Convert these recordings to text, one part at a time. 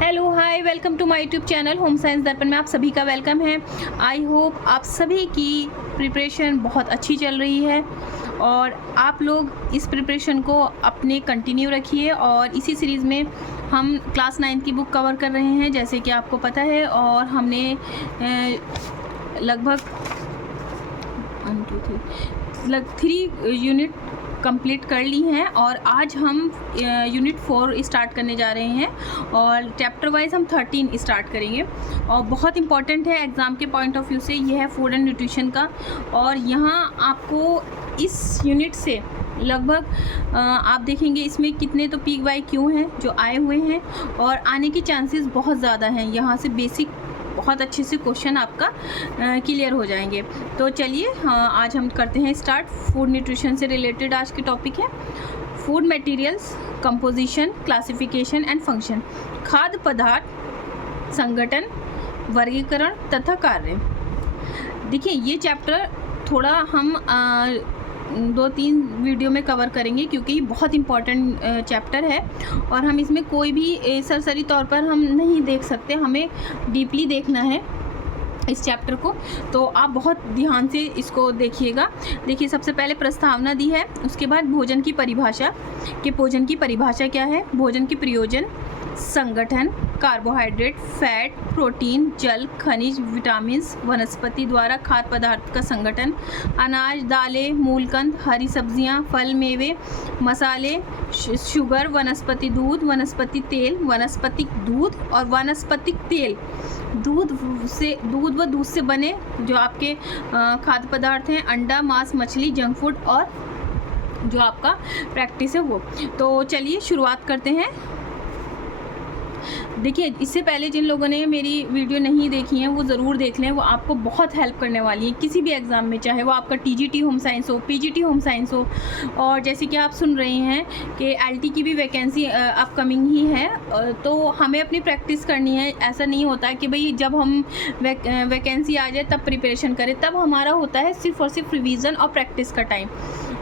Hello hi welcome to my YouTube channel home science Darpan में आप सभी का वेलकम है। आई होप आप सभी की प्रिपरेशन बहुत अच्छी चल रही है और आप लोग इस प्रिपरेशन को अपने कंटिन्यू रखिए। और इसी सीरीज़ में हम क्लास 9 की बुक कवर कर रहे हैं जैसे कि आपको पता है, और हमने लगभग 3 यूनिट कंप्लीट कर ली हैं और आज हम यूनिट 4 स्टार्ट करने जा रहे हैं और चैप्टर वाइज हम 13 स्टार्ट करेंगे। और बहुत इंपॉर्टेंट है एग्ज़ाम के पॉइंट ऑफ व्यू से, ये है फूड एंड न्यूट्रिशन का। और यहाँ आपको इस यूनिट से लगभग आप देखेंगे इसमें कितने तो पीक बाय क्यों हैं जो आए हुए हैं और आने के चांसेस बहुत ज़्यादा हैं। यहाँ से बेसिक बहुत अच्छे से क्वेश्चन आपका क्लियर हो जाएंगे। तो चलिए आज हम करते हैं स्टार्ट। फूड न्यूट्रिशन से रिलेटेड आज की टॉपिक है food materials, composition, classification and function. खाद्य पदार्थ, संगठन, वर्गीकरण तथा कार्य। देखिए ये चैप्टर थोड़ा हम 2-3 वीडियो में कवर करेंगे क्योंकि ये बहुत इम्पॉर्टेंट चैप्टर है और हम इसमें कोई भी सरसरी तौर पर हम नहीं देख सकते, हमें डीपली देखना है इस चैप्टर को। तो आप बहुत ध्यान से इसको देखिएगा। देखिए सबसे पहले प्रस्तावना दी है, उसके बाद भोजन की परिभाषा कि भोजन की परिभाषा क्या है, भोजन की प्रयोजन, संगठन, कार्बोहाइड्रेट, फैट, प्रोटीन, जल, खनिज, विटामिन्स, वनस्पति द्वारा खाद्य पदार्थ का संगठन, अनाज, दालें, मूलकंद, हरी सब्जियां, फल, मेवे, मसाले, शुगर, वनस्पति दूध, वनस्पति तेल, वनस्पतिक दूध और वनस्पतिक तेल। दूध व दूध से बने जो आपके खाद्य पदार्थ हैं, अंडा, मांस, मछली, जंक फूड और जो आपका प्रैक्टिस है वो। तो चलिए शुरुआत करते हैं। देखिए इससे पहले जिन लोगों ने मेरी वीडियो नहीं देखी है वो ज़रूर देख लें, वो आपको बहुत हेल्प करने वाली है किसी भी एग्ज़ाम में, चाहे वो आपका टीजीटी होम साइंस हो, पीजीटी होम साइंस हो। और जैसे कि आप सुन रहे हैं कि एलटी की भी वैकेंसी अपकमिंग ही है, तो हमें अपनी प्रैक्टिस करनी है। ऐसा नहीं होता है कि भाई जब हम वैकेंसी आ जाए तब प्रिपरेशन करें, तब हमारा होता है सिर्फ और सिर्फ रिवीजन और प्रैक्टिस का टाइम।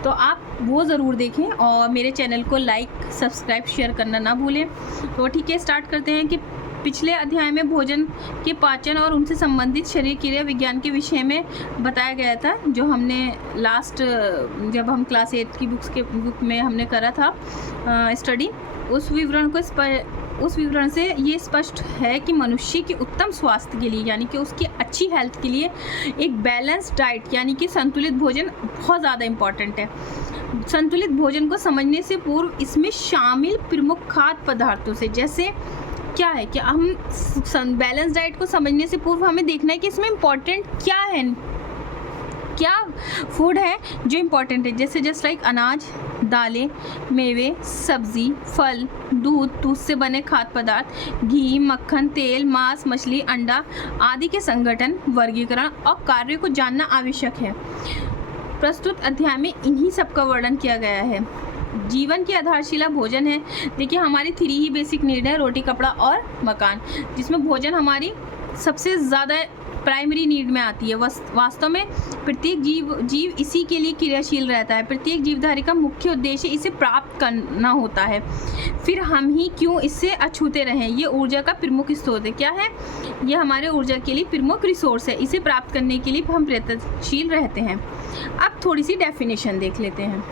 तो आप वो ज़रूर देखें और मेरे चैनल को लाइक, सब्सक्राइब, शेयर करना ना भूलें। तो ठीक है, स्टार्ट करते हैं कि पिछले अध्याय में भोजन के पाचन और उनसे संबंधित शरीर क्रिया विज्ञान के विषय में बताया गया था, जो हमने लास्ट जब हम क्लास 8 की बुक में हमने करा था स्टडी। उस विवरण से ये स्पष्ट है कि मनुष्य के उत्तम स्वास्थ्य के लिए, यानी कि उसकी अच्छी हेल्थ के लिए एक बैलेंस डाइट यानी कि संतुलित भोजन बहुत ज़्यादा इम्पॉर्टेंट है। संतुलित भोजन को समझने से पूर्व इसमें शामिल प्रमुख खाद्य पदार्थों से, जैसे क्या है कि हम बैलेंस डाइट को समझने से पूर्व हमें देखना है कि इसमें इम्पॉर्टेंट क्या है, क्या फूड है जो इम्पॉर्टेंट है। जैसे जस्ट लाइक अनाज, दालें, मेवे, सब्जी, फल, दूध से बने खाद्य पदार्थ, घी, मक्खन, तेल, मांस, मछली, अंडा आदि के संगठन, वर्गीकरण और कार्य को जानना आवश्यक है। प्रस्तुत अध्याय में इन्हीं सब का वर्णन किया गया है। जीवन की आधारशिला भोजन है। देखिए हमारी 3 ही बेसिक नीड है, रोटी, कपड़ा और मकान, जिसमें भोजन हमारी सबसे ज़्यादा प्राइमरी नीड में आती है। वास्तव में प्रत्येक जीव इसी के लिए क्रियाशील रहता है। प्रत्येक जीवधारी का मुख्य उद्देश्य इसे प्राप्त करना होता है, फिर हम ही क्यों इससे अछूते रहें। ये ऊर्जा का प्रमुख स्रोत है। क्या है ये? हमारे ऊर्जा के लिए प्रमुख रिसोर्स है। इसे प्राप्त करने के लिए हम प्रयत्नशील रहते हैं। अब थोड़ी सी डेफिनेशन देख लेते हैं।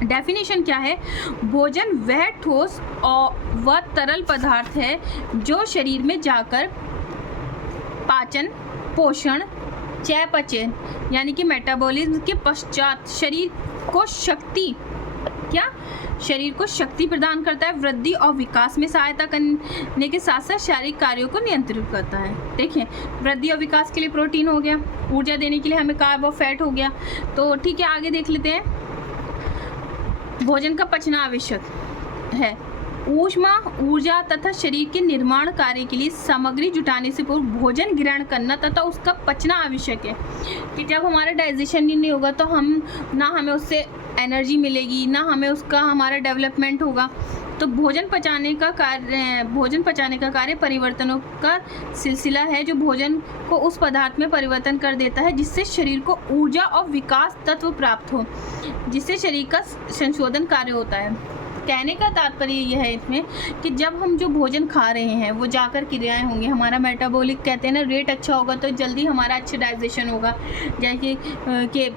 डेफिनेशन क्या है? भोजन वह ठोस और वह तरल पदार्थ है जो शरीर में जाकर पाचन, पोषण, चयापचय यानी कि मेटाबॉलिज्म के पश्चात शरीर को शक्ति प्रदान करता है, वृद्धि और विकास में सहायता करने के साथ साथ शारीरिक कार्यों को नियंत्रित करता है। देखिए वृद्धि और विकास के लिए प्रोटीन हो गया, ऊर्जा देने के लिए हमें कार्ब और फैट हो गया। तो ठीक है, आगे देख लेते हैं। भोजन का पचना आवश्यक है। ऊष्मा, ऊर्जा तथा शरीर के निर्माण कार्य के लिए सामग्री जुटाने से पूर्व भोजन ग्रहण करना तथा उसका पचना आवश्यक है। कि जब हमारा डाइजेशन ही नहीं होगा तो हमें उससे एनर्जी मिलेगी, ना हमें उसका हमारा डेवलपमेंट होगा। तो भोजन पचाने का कार्य परिवर्तनों का सिलसिला है जो भोजन को उस पदार्थ में परिवर्तन कर देता है जिससे शरीर को ऊर्जा और विकास तत्व प्राप्त हो, जिससे शरीर का संशोधन कार्य होता है। कहने का तात्पर्य यह है इसमें कि जब हम जो भोजन खा रहे हैं वो जाकर क्रियाएं होंगी, हमारा मेटाबॉलिक कहते हैं ना रेट अच्छा होगा तो जल्दी हमारा अच्छा डाइजेशन होगा, जैसे कि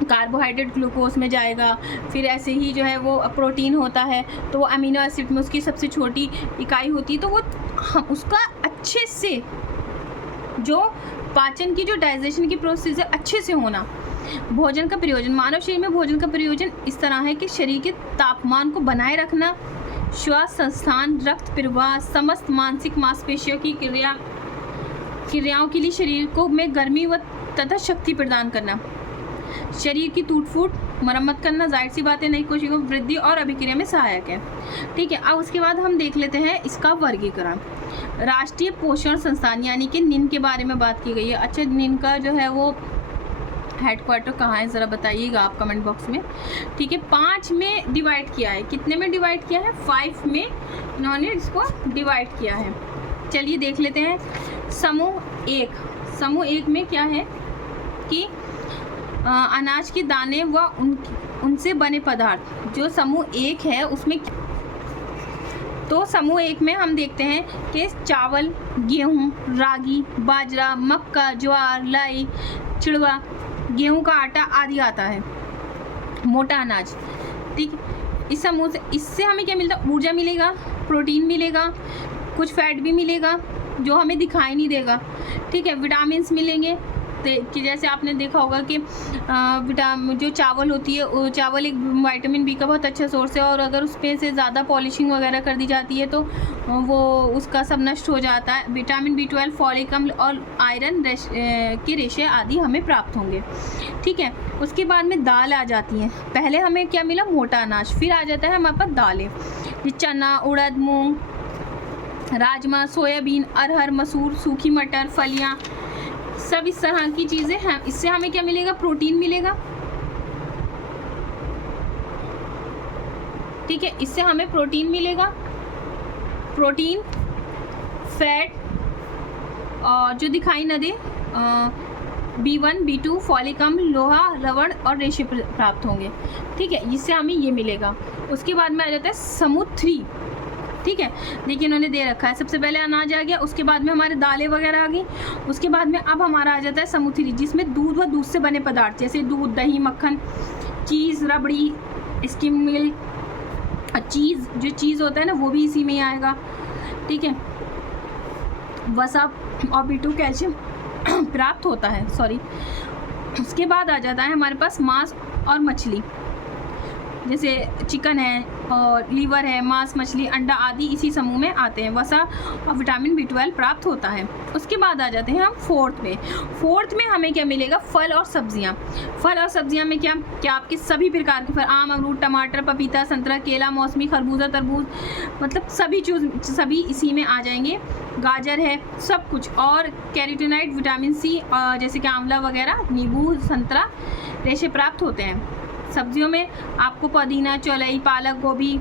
कार्बोहाइड्रेट ग्लूकोज में जाएगा, फिर ऐसे ही जो है वो प्रोटीन होता है तो वो अमीनो एसिड में उसकी सबसे छोटी इकाई होती है, तो वो हम उसका अच्छे से जो पाचन की जो डाइजेशन की प्रोसेस है अच्छे से होना। भोजन का प्रयोजन, मानव शरीर में भोजन का प्रयोजन इस तरह है कि शरीर के तापमान को बनाए रखना, श्वास संस्थान, रक्त प्रवाह, समस्त मानसिक मांसपेशियों की क्रियाओं के लिए शरीर को में गर्मी व तथा शक्ति प्रदान करना, शरीर की टूट फूट मरम्मत करना, जाहिर सी बात है नई कोशिकाओं की वृद्धि और अभिक्रिया में सहायक है। ठीक है, अब उसके बाद हम देख लेते हैं इसका वर्गीकरण। राष्ट्रीय पोषण संस्थान यानी कि निन के बारे में बात की गई है। अच्छा, निन का जो है वो हेडक्वार्टर कहाँ है ज़रा बताइएगा आप कमेंट बॉक्स में। ठीक है, 5 में डिवाइड किया है। कितने में डिवाइड किया है? 5 में इन्होंने इसको डिवाइड किया है। चलिए देख लेते हैं। समूह 1, समूह 1 में क्या है कि अनाज के दाने व उनसे बने पदार्थ, जो समूह 1 है उसमें, तो समूह 1 में हम देखते हैं कि चावल, गेहूं, रागी, बाजरा, मक्का, ज्वार, लाई, चिड़वा, गेहूं का आटा आदि आता है, मोटा अनाज। ठीक, इस समूह से, इससे हमें क्या मिलता है? ऊर्जा मिलेगा, प्रोटीन मिलेगा, कुछ फैट भी मिलेगा जो हमें दिखाई नहीं देगा। ठीक है, विटामिन्स मिलेंगे कि जैसे आपने देखा होगा कि जो चावल होती है, वो चावल एक विटामिन बी का बहुत अच्छा सोर्स है, और अगर उस पर से ज़्यादा पॉलिशिंग वगैरह कर दी जाती है तो वो उसका सब नष्ट हो जाता है। विटामिन B12, फॉलिक अम्ल और आयरन के रेशे आदि हमें प्राप्त होंगे। ठीक है, उसके बाद में दाल आ जाती है। पहले हमें क्या मिला? मोटा अनाज। फिर आ जाता है हमारे पास दालें, चना, उड़द, मूंग, राजमा, सोयाबीन, अरहर, मसूर, सूखी मटर, फलियाँ, सब इस तरह की चीज़ें हैं। इससे हमें क्या मिलेगा? प्रोटीन मिलेगा। ठीक है, इससे हमें प्रोटीन मिलेगा, प्रोटीन, फैट, और जो दिखाई न दे B1, B2, फॉलिक अम्ल, लोहा, लवण और रेशे प्राप्त होंगे। ठीक है, इससे हमें ये मिलेगा। उसके बाद में आ जाता है समूह 3। ठीक है, देखिए इन्होंने दे रखा है, सबसे पहले अनाज आ गया, उसके बाद में हमारे दालें वगैरह आ गई, उसके बाद में अब हमारा आ जाता है समूह 3, जिसमें दूध व दूध से बने पदार्थ जैसे दूध, दही, मक्खन, चीज़, रबड़ी, स्किम मिल्क, चीज़, जो चीज़ होता है ना वो भी इसी में ही आएगा। ठीक है, वसा और B2 कैल्शियम प्राप्त होता है, सॉरी। उसके बाद आ जाता है हमारे पास मांस और मछली, जैसे चिकन है और लीवर है, मांस, मछली, अंडा आदि इसी समूह में आते हैं। वसा और विटामिन B12 प्राप्त होता है। उसके बाद आ जाते हैं हम 4th में। 4th में हमें क्या मिलेगा? फल और सब्जियां। फल और सब्जियां में क्या क्या आपके सभी प्रकार के फल, आम, अमरूद, टमाटर, पपीता, संतरा, केला, मौसमी, खरबूजा, तरबूज, मतलब सभी इसी में आ जाएंगे। गाजर है, सब कुछ, और कैरोटीनॉइड, विटामिन C, जैसे कि आंवला वगैरह, नींबू, संतरा, रेशे प्राप्त होते हैं। सब्जियों में आपको पुदीना, चौलाई, पालक, गोभी,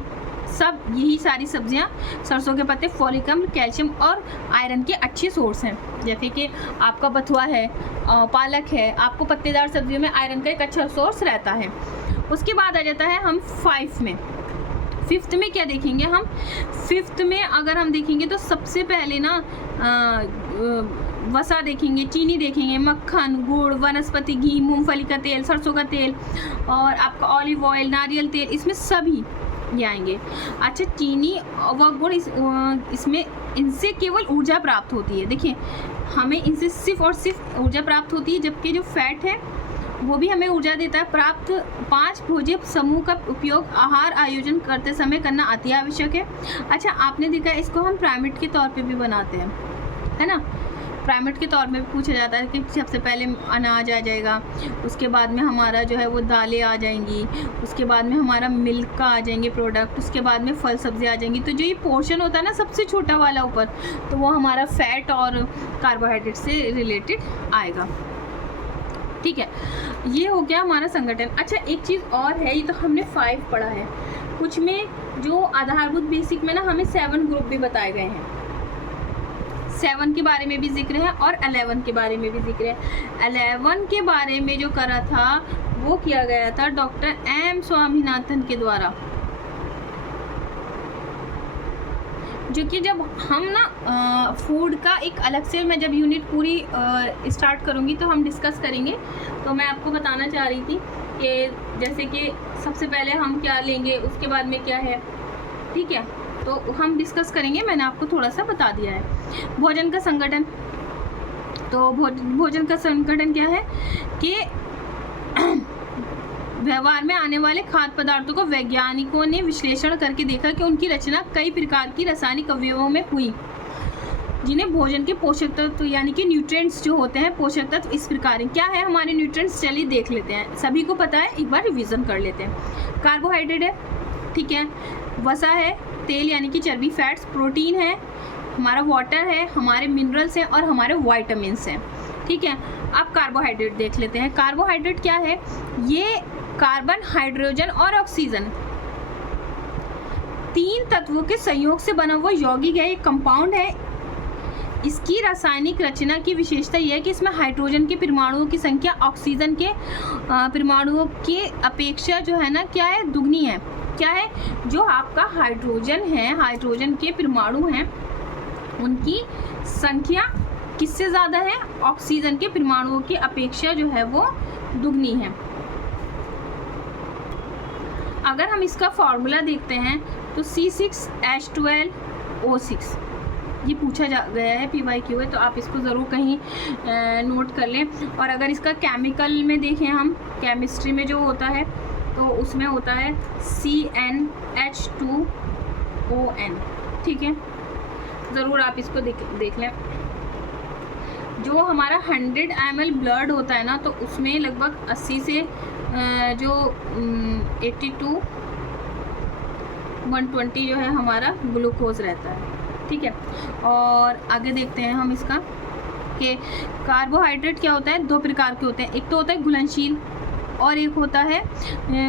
सब यही सारी सब्जियां, सरसों के पत्ते, फॉलिक अम्ल, कैल्शियम और आयरन के अच्छे सोर्स हैं। जैसे कि आपका बथुआ है, पालक है, आपको पत्तेदार सब्जियों में आयरन का एक अच्छा सोर्स रहता है। उसके बाद आ जाता है हम 5 में। 5th में क्या देखेंगे हम? 5th में अगर हम देखेंगे तो सबसे पहले ना वसा देखेंगे, चीनी देखेंगे, मक्खन, गुड़, वनस्पति घी, मूंगफली का तेल, सरसों का तेल और आपका ऑलिव ऑयल, नारियल तेल, इसमें सभी ये आएंगे। अच्छा, चीनी व गुड़ इसमें इनसे केवल ऊर्जा प्राप्त होती है। देखिए, हमें इनसे सिर्फ और सिर्फ ऊर्जा प्राप्त होती है, जबकि जो फैट है वो भी हमें ऊर्जा देता है। प्राप्त 5 भोज्य समूह का उपयोग आहार आयोजन करते समय करना अति आवश्यक है। अच्छा, आपने देखा इसको हम पिरामिड के तौर पे भी बनाते हैं, है ना? पिरामिड के तौर में भी पूछा जाता है कि सबसे पहले अनाज आ जाएगा, उसके बाद में हमारा जो है वो दालें आ जाएंगी, उसके बाद में हमारा मिल्क का आ जाएंगे प्रोडक्ट, उसके बाद में फल सब्जी आ जाएंगी। तो जो ये पोर्शन होता है ना सबसे छोटा वाला ऊपर, तो वो हमारा फैट और कार्बोहाइड्रेट से रिलेटेड आएगा। ठीक है, ये हो गया हमारा संगठन। अच्छा, एक चीज़ और है, ये तो हमने 5 पढ़ा है, कुछ में जो आधारभूत बेसिक में ना हमें 7 ग्रुप भी बताए गए हैं। 7 के बारे में भी जिक्र है और 11 के बारे में भी जिक्र है। 11 के बारे में जो करा था वो किया गया था डॉक्टर M स्वामीनाथन के द्वारा। जो कि जब हम ना फूड का एक अलग से मैं जब यूनिट पूरी स्टार्ट करूँगी तो हम डिस्कस करेंगे। तो मैं आपको बताना चाह रही थी कि जैसे कि सबसे पहले हम क्या लेंगे, उसके बाद में क्या है, ठीक है, तो हम डिस्कस करेंगे। मैंने आपको थोड़ा सा बता दिया है। भोजन का संगठन, तो भोजन का संगठन क्या है कि व्यवहार में आने वाले खाद्य पदार्थों को वैज्ञानिकों ने विश्लेषण करके देखा कि उनकी रचना कई प्रकार की रासायनिक अवयवों में हुई, जिन्हें भोजन के पोषक तत्व यानी कि न्यूट्रिएंट्स जो होते हैं, पोषक तत्व इस प्रकार हैं। क्या है हमारे न्यूट्रिएंट्स, चलिए देख लेते हैं। सभी को पता है, एक बार रिवीजन कर लेते हैं। कार्बोहाइड्रेट है, ठीक है, वसा है, तेल यानी कि चर्बी फैट्स, प्रोटीन है, हमारा वाटर है, हमारे मिनरल्स हैं और हमारे वाइटामिन्स हैं, ठीक है। अब कार्बोहाइड्रेट देख लेते हैं। कार्बोहाइड्रेट क्या है, ये कार्बन, हाइड्रोजन और ऑक्सीजन 3 तत्वों के संयोग से बना हुआ यौगिक है, एक कंपाउंड है। इसकी रासायनिक रचना की विशेषता यह है कि इसमें हाइड्रोजन के परमाणुओं की संख्या ऑक्सीजन के परमाणुओं की अपेक्षा जो है ना क्या है, दुगनी है। क्या है, जो आपका हाइड्रोजन है, हाइड्रोजन के परमाणु हैं, उनकी संख्या किससे ज़्यादा है, ऑक्सीजन के परमाणुओं की अपेक्षा जो है वो दुगनी है। अगर हम इसका फॉर्मूला देखते हैं तो C6H12O6 ये पूछा गया है, PYQ है, तो आप इसको ज़रूर कहीं नोट कर लें। और अगर इसका केमिकल में देखें, हम केमिस्ट्री में जो होता है तो उसमें होता है CnH2ON, ठीक है, ज़रूर आप इसको देख लें। जो हमारा 100 ml ब्लड होता है ना, तो उसमें लगभग 80 से जो 80 to 120 जो है हमारा ग्लूकोज रहता है, ठीक है। और आगे देखते हैं हम इसका कि कार्बोहाइड्रेट क्या होता है, 2 प्रकार के होते हैं। एक तो होता है घुलनशील और एक होता है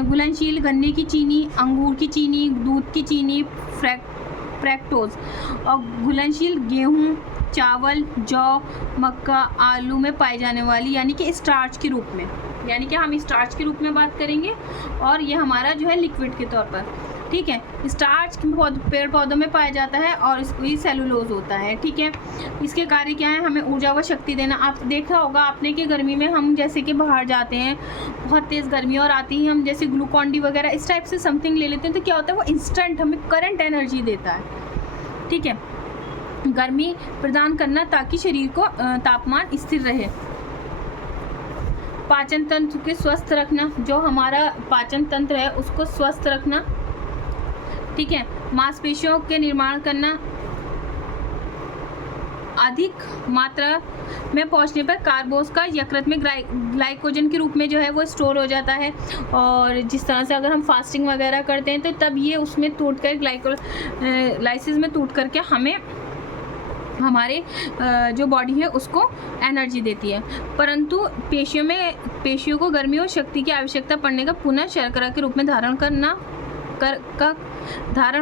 घुलनशील गन्ने की चीनी, अंगूर की चीनी, दूध की चीनी, फ्रैक्टोज। और घुलनशील गेहूँ, चावल, जौ, मक्का, आलू में पाई जाने वाली यानी कि स्टार्च के रूप में, यानी कि हम स्टार्च के रूप में बात करेंगे। और ये हमारा जो है लिक्विड के तौर पर, ठीक है। स्टार्च पेड़ पौधों में पाया जाता है और इसको सेलुलोज होता है, ठीक है। इसके कार्य क्या है, हमें ऊर्जा व शक्ति देना। आप देखा होगा आपने कि गर्मी में हम जैसे कि बाहर जाते हैं, बहुत तेज़ गर्मी और आती है, हम जैसे ग्लूकॉन डी वगैरह इस टाइप से समथिंग ले लेते हैं, तो क्या होता है वो इंस्टेंट हमें करंट एनर्जी देता है, ठीक है। गर्मी प्रदान करना ताकि शरीर को तापमान स्थिर रहे। पाचन तंत्र के स्वस्थ रखना, जो हमारा पाचन तंत्र है उसको स्वस्थ रखना, ठीक है। मांसपेशियों के निर्माण करना, अधिक मात्रा में पहुंचने पर कार्बोज का यकृत में ग्लाइकोजन के रूप में जो है वो स्टोर हो जाता है। और जिस तरह से अगर हम फास्टिंग वगैरह करते हैं तो तब ये उसमें टूट कर ग्लाइसिस में टूट करके हमें हमारे जो बॉडी है उसको एनर्जी देती है। परंतु पेशियों को गर्मी और शक्ति की आवश्यकता पड़ने का पुनः शर्करा के रूप में धारण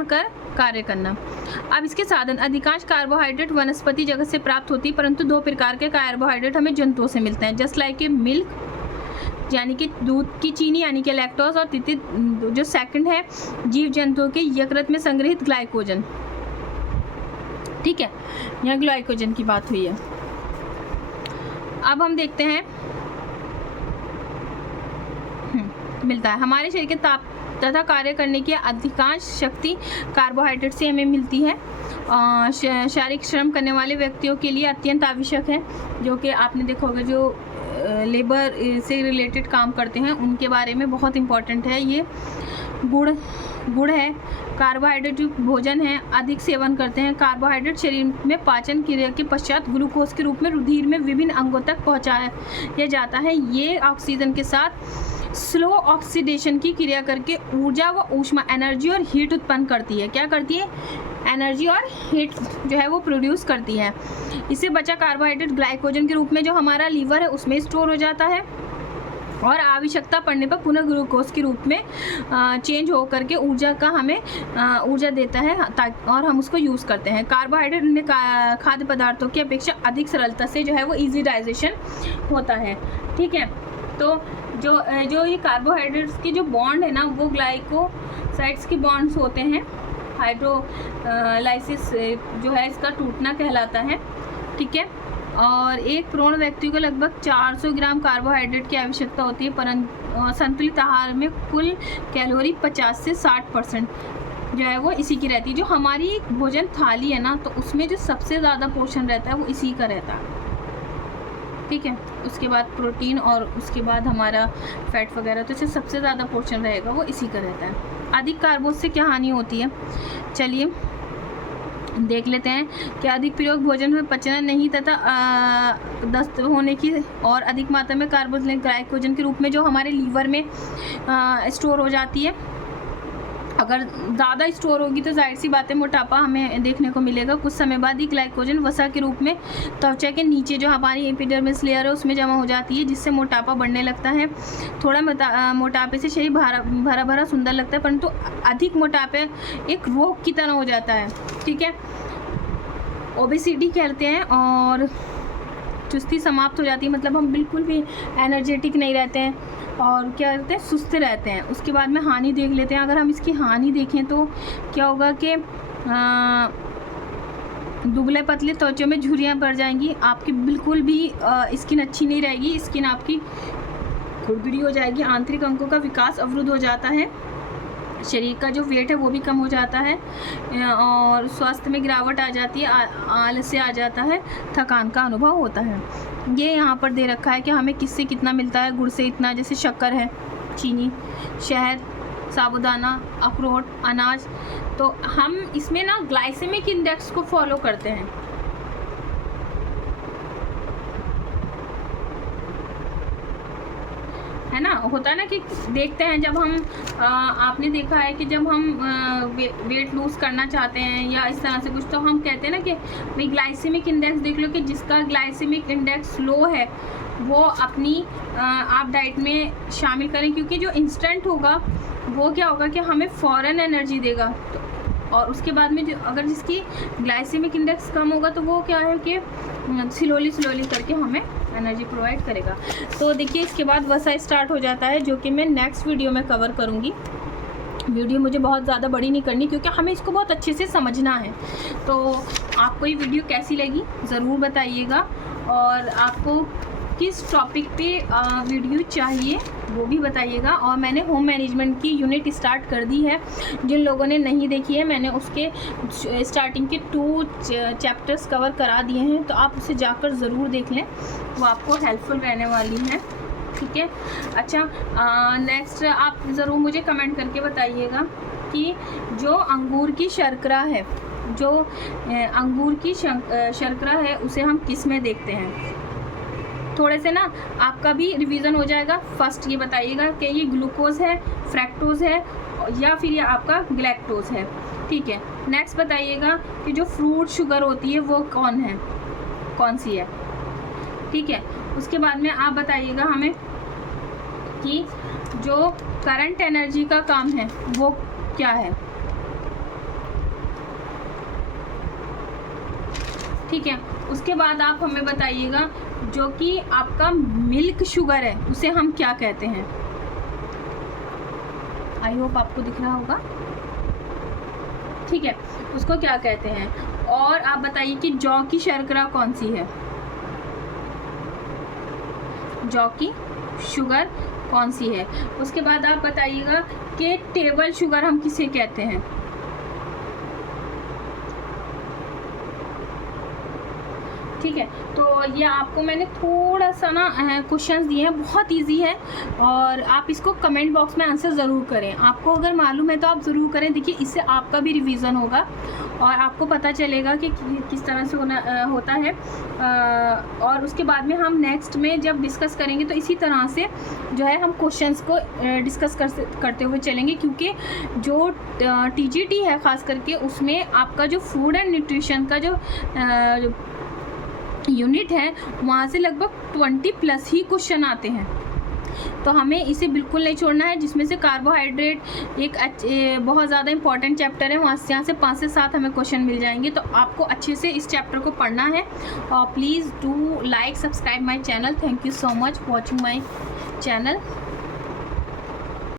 कर कार्य करना। अब इसके साधन, अधिकांश कार्बोहाइड्रेट वनस्पति जगत से प्राप्त होती है, परंतु 2 प्रकार के कार्बोहाइड्रेट हमें जंतुओं से मिलते हैं, जस्ट लाइक ए मिल्क यानी कि दूध की चीनी यानी कि लैक्टोज, और तृतीय जो सेकंड है जीव जंतुओं के यकृत में संग्रहित ग्लाइकोजन, ठीक है। यहाँ ग्लाइकोजन की बात हुई है। अब हम देखते हैं मिलता है हमारे शरीर के ताप तथा कार्य करने की अधिकांश शक्ति कार्बोहाइड्रेट से हमें मिलती है। शारीरिक श्रम करने वाले व्यक्तियों के लिए अत्यंत आवश्यक है, जो कि आपने देखा होगा जो लेबर से रिलेटेड काम करते हैं उनके बारे में बहुत इम्पोर्टेंट है। ये गुड़ है, कार्बोहाइड्रेट जो भोजन है अधिक सेवन करते हैं। कार्बोहाइड्रेट शरीर में पाचन क्रिया के पश्चात ग्लूकोज के रूप में रुधिर में विभिन्न अंगों तक पहुंचाया जाता है। ये ऑक्सीजन के साथ स्लो ऑक्सीडेशन की क्रिया करके ऊर्जा व ऊष्मा, एनर्जी और हीट उत्पन्न करती है। क्या करती है, एनर्जी और हीट जो है वो प्रोड्यूस करती है। इससे बचा कार्बोहाइड्रेट ग्लाइकोजन के रूप में जो हमारा लीवर है उसमें स्टोर हो जाता है और आवश्यकता पड़ने पर पुनः ग्लूकोज के रूप में चेंज हो करके ऊर्जा का हमें ऊर्जा देता है और हम उसको यूज़ करते हैं। कार्बोहाइड्रेट खाद्य पदार्थों की अपेक्षा अधिक सरलता से जो है वो इजी डाइजेशन होता है, ठीक है। तो जो ये कार्बोहाइड्रेट्स की जो बॉन्ड है ना वो ग्लाइकोसाइड्स के बॉन्ड्स होते हैं, हाइड्रोलाइसिस जो है इसका टूटना कहलाता है। ठीक है, और एक प्रौढ़ व्यक्ति को लगभग 400 ग्राम कार्बोहाइड्रेट की आवश्यकता होती है, परंतु संतुलित आहार में कुल कैलोरी 50 से 60% जो है वो इसी की रहती है। जो हमारी भोजन थाली है ना, तो उसमें जो सबसे ज़्यादा पोषण रहता है वो इसी का रहता है। ठीक है, उसके बाद प्रोटीन और उसके बाद हमारा फैट वगैरह, तो इससे सबसे ज़्यादा पोषण रहेगा वो इसी का रहता है। अधिक कार्बोज से क्या हानि होती है, चलिए देख लेते हैं कि अधिक प्रयोग भोजन में पचना नहीं तथा दस्त होने की और अधिक मात्रा में कार्बोहाइड्रेट ग्लाइकोजन के रूप में जो हमारे लीवर में स्टोर हो जाती है। अगर ज़्यादा स्टोर होगी तो जाहिर सी बात है मोटापा हमें देखने को मिलेगा। कुछ समय बाद ही ग्लाइकोजन वसा के रूप में त्वचा के नीचे जो हमारी एपिडर्मिस लेयर है उसमें जमा हो जाती है, जिससे मोटापा बढ़ने लगता है। थोड़ा मोटापे से शरीर भरा भरा सुंदर लगता है, परंतु अधिक मोटापे एक रोग की तरह हो जाता है। ठीक है, ओबेसिटी कहते हैं, और चुस्ती समाप्त हो जाती है, मतलब हम बिल्कुल भी एनर्जेटिक नहीं रहते हैं और क्या करते हैं, सुस्त रहते हैं। उसके बाद में हानि देख लेते हैं। अगर हम इसकी हानि देखें तो क्या होगा कि दुबले पतले त्वचा में झुर्रियाँ पड़ जाएंगी, आपकी बिल्कुल भी स्किन अच्छी नहीं रहेगी, स्किन आपकी खुरदुरी हो जाएगी, आंतरिक अंगों का विकास अवरुद्ध हो जाता है, शरीर का जो वेट है वो भी कम हो जाता है, और स्वास्थ्य में गिरावट आ जाती है, आलस्य आ जाता है, थकान का अनुभव होता है। ये यहाँ पर दे रखा है कि हमें किससे कितना मिलता है। गुड़ से इतना, जैसे शक्कर है, चीनी, शहद, साबूदाना, अखरोट, अनाज। तो हम इसमें ना ग्लाइसेमिक इंडेक्स को फॉलो करते हैं। है ना, होता है ना कि देखते हैं जब हम आपने देखा है कि जब हम वेट लूज़ करना चाहते हैं या इस तरह से कुछ, तो हम कहते हैं ना कि भाई ग्लाइसेमिक इंडेक्स देख लो, कि जिसका ग्लाइसेमिक इंडेक्स लो है वो अपनी आप डाइट में शामिल करें, क्योंकि जो इंस्टेंट होगा वो क्या होगा कि हमें फ़ौरन एनर्जी देगा। तो और उसके बाद में जो अगर जिसकी ग्लाइसेमिक इंडेक्स कम होगा तो वो क्या है कि स्लोली करके हमें एनर्जी प्रोवाइड करेगा। तो देखिए इसके बाद वसा स्टार्ट हो जाता है, जो कि मैं नेक्स्ट वीडियो में कवर करूँगी। वीडियो मुझे बहुत ज़्यादा बड़ी नहीं करनी, क्योंकि हमें इसको बहुत अच्छे से समझना है। तो आपको ये वीडियो कैसी लगी ज़रूर बताइएगा, और आपको किस टॉपिक पे वीडियो चाहिए वो भी बताइएगा। और मैंने होम मैनेजमेंट की यूनिट स्टार्ट कर दी है, जिन लोगों ने नहीं देखी है मैंने उसके स्टार्टिंग के 2 चैप्टर्स कवर करा दिए हैं, तो आप उसे जाकर ज़रूर देख लें, वो आपको हेल्पफुल रहने वाली हैं। ठीक है, अच्छा नेक्स्ट आप ज़रूर मुझे कमेंट करके बताइएगा कि जो अंगूर की शर्करा है, जो अंगूर की शर्करा है उसे हम किस में देखते हैं। थोड़े से ना आपका भी रिवीजन हो जाएगा। फर्स्ट ये बताइएगा कि ये ग्लूकोज है, फ्रैक्टोज है, या फिर ये आपका ग्लैक्टोज है। ठीक है, नेक्स्ट बताइएगा कि जो फ्रूट शुगर होती है वो कौन सी है। ठीक है, उसके बाद में आप बताइएगा हमें कि जो करंट एनर्जी का काम है वो क्या है। ठीक है, उसके बाद आप हमें बताइएगा जो कि आपका मिल्क शुगर है उसे हम क्या कहते हैं। आई होप आपको दिख रहा होगा। ठीक है, उसको क्या कहते हैं। और आप बताइए कि जौ की शर्करा कौन सी है, जौ की शुगर कौन सी है। उसके बाद आप बताइएगा कि टेबल शुगर हम किसे कहते हैं। ठीक है, तो ये आपको मैंने थोड़ा सा ना क्वेश्चंस दिए हैं, बहुत इजी है, और आप इसको कमेंट बॉक्स में आंसर ज़रूर करें। आपको अगर मालूम है तो आप ज़रूर करें। देखिए इससे आपका भी रिवीजन होगा और आपको पता चलेगा कि किस तरह से होता है। और उसके बाद में हम नेक्स्ट में जब डिस्कस करेंगे तो इसी तरह से जो है हम क्वेश्चंस को डिस्कस करते हुए चलेंगे, क्योंकि जो TGT है ख़ास करके उसमें आपका जो फूड एंड न्यूट्रिशन का जो यूनिट है वहाँ से लगभग 20+ ही क्वेश्चन आते हैं। तो हमें इसे बिल्कुल नहीं छोड़ना है, जिसमें से कार्बोहाइड्रेट एक बहुत ज़्यादा इंपॉर्टेंट चैप्टर है। वहाँ से 5 से 7 हमें क्वेश्चन मिल जाएंगे। तो आपको अच्छे से इस चैप्टर को पढ़ना है। और please do like subscribe my channel. Thank you so much watching my channel.